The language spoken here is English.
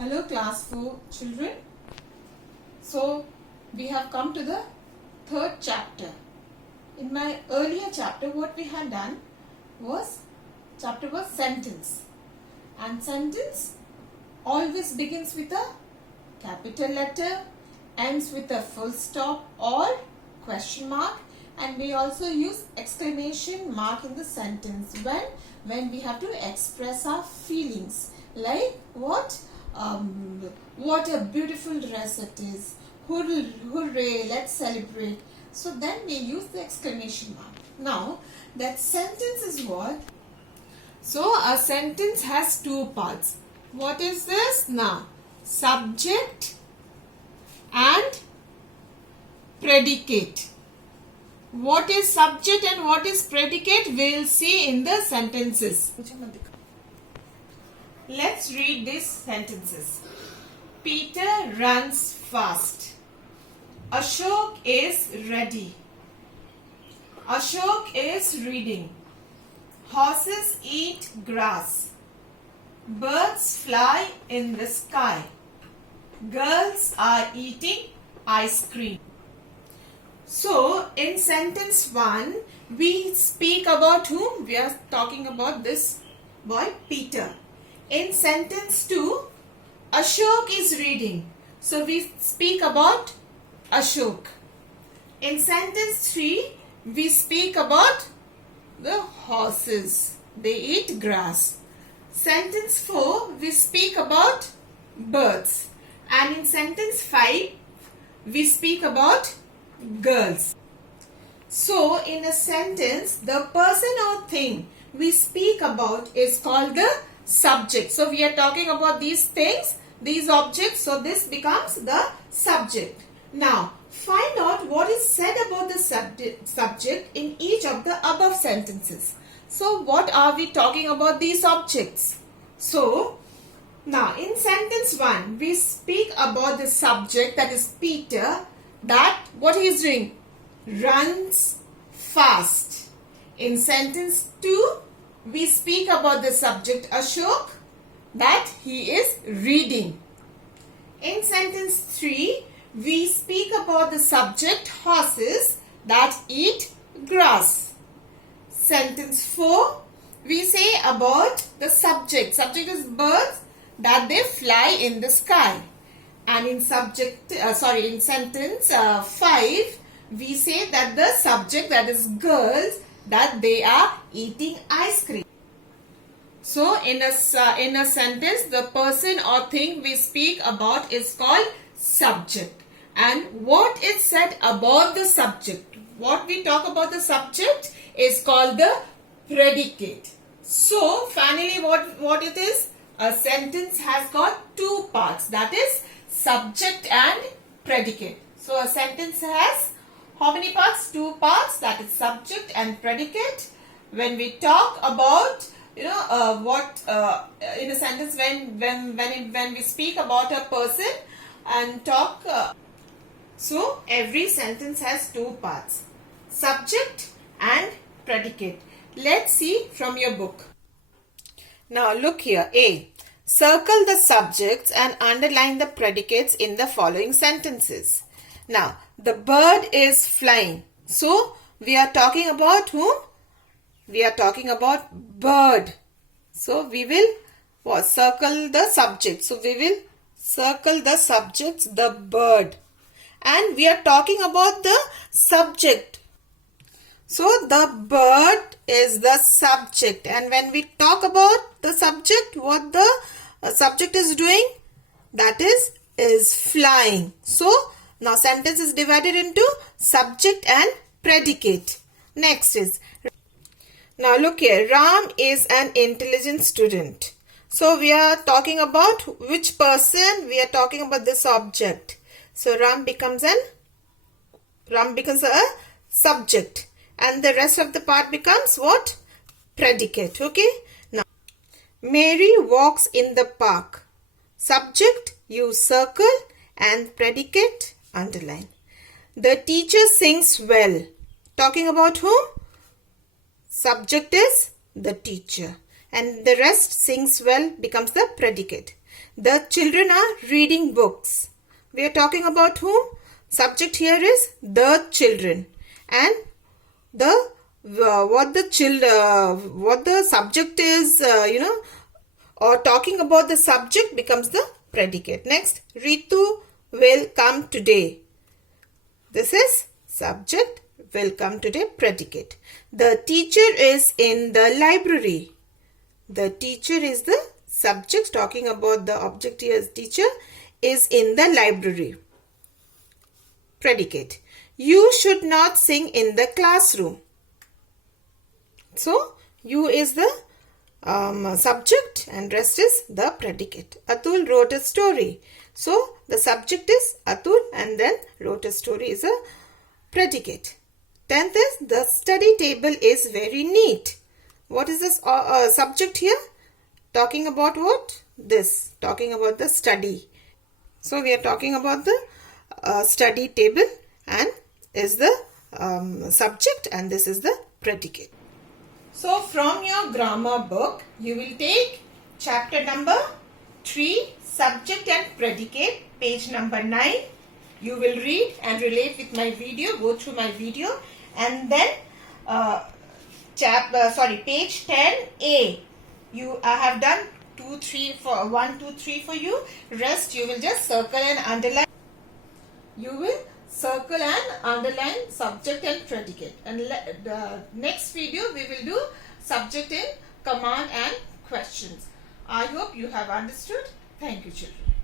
Hello class 4 children. So we have come to the third chapter. In my earlier chapter what we had done was sentence, and sentence always begins with a capital letter, ends with a full stop or question mark, and we also use exclamation mark in the sentence when we have to express our feelings, like what a beautiful dress it is, hooray, let's celebrate. So then we use the exclamation mark. Now that sentence is what? So a sentence has two parts. What is this? Now, subject and predicate. What is subject and what is predicate? We'll see in the sentences. Let's read these sentences. Peter runs fast. Ashok is ready. Ashok is reading. Horses eat grass. Birds fly in the sky. Girls are eating ice cream. So, in sentence 1, we speak about whom? We are talking about this boy Peter. In sentence 2, Ashok is reading. So, we speak about Ashok. In sentence 3, we speak about the horses. They eat grass. Sentence 4, we speak about birds. And in sentence 5, we speak about girls. So, in a sentence, the person or thing we speak about is called the subject. So, we are talking about these things, these objects. So, this becomes the subject. Now, find out what is said about the subject in each of the above sentences. So, what are we talking about these objects? So, now in sentence 1, we speak about the subject, that is Peter, that what he is doing? Runs fast. In sentence 2, we speak about the subject Ashok, that he is reading. In sentence 3, we speak about the subject horses that eat grass. Sentence 4, we say about the subject. Subject is birds, that they fly in the sky. And in in sentence 5, we say that the subject, that is girls, that they are eating ice cream. So in a sentence, the person or thing we speak about is called subject. And what is said about the subject, what we talk about the subject, is called the predicate. So finally what it is? A sentence has got two parts, that is subject and predicate. So a sentence has how many parts? Two parts, that is subject and predicate. When we talk about in a sentence, when we speak about a person and talk, so every sentence has two parts, subject and predicate. Let's see from your book. Now look here. A. Circle the subjects and underline the predicates in the following sentences. Now, the bird is flying. So, we are talking about whom? We are talking about bird. So, we will circle the subject. So, we will circle the subjects, the bird. And we are talking about the subject. So, the bird is the subject. And when we talk about the subject, what the subject is doing? That is flying. So, now sentence is divided into subject and predicate. Next is, now look here, Ram is an intelligent student. So, we are talking about which person? We are talking about this object. So, Ram becomes a subject. And the rest of the part becomes what? Predicate. Okay. Now, Mary walks in the park. Subject, you circle, and predicate, underline. The teacher sings well. Talking about whom? Subject is the teacher. And the rest, sings well, becomes the predicate. The children are reading books. We are talking about whom? Subject here is the children, and the what the subject is, or talking about the subject becomes the predicate. Next, Ritu will come today. This is subject, will come today, predicate. The teacher is in the library. The teacher is the subject, talking about the object here is teacher, is in the library. Predicate. You should not sing in the classroom. So, you is the subject and rest is the predicate. Atul wrote a story. So, the subject is Atul and then wrote a story is a predicate. 10th is the study table is very neat. What is this subject here? Talking about what? This. Talking about the study. So, we are talking about the study table and is the subject and this is the predicate. So, from your grammar book, you will take chapter number 3, subject and predicate, page number 9. You will read and relate with my video, go through my video, and then page 10a. I have done 1, 2, 3 for you. Rest you will just circle and underline. You will circle and underline subject and predicate. And the next video we will do subject in command and questions. I hope you have understood. Thank you, children.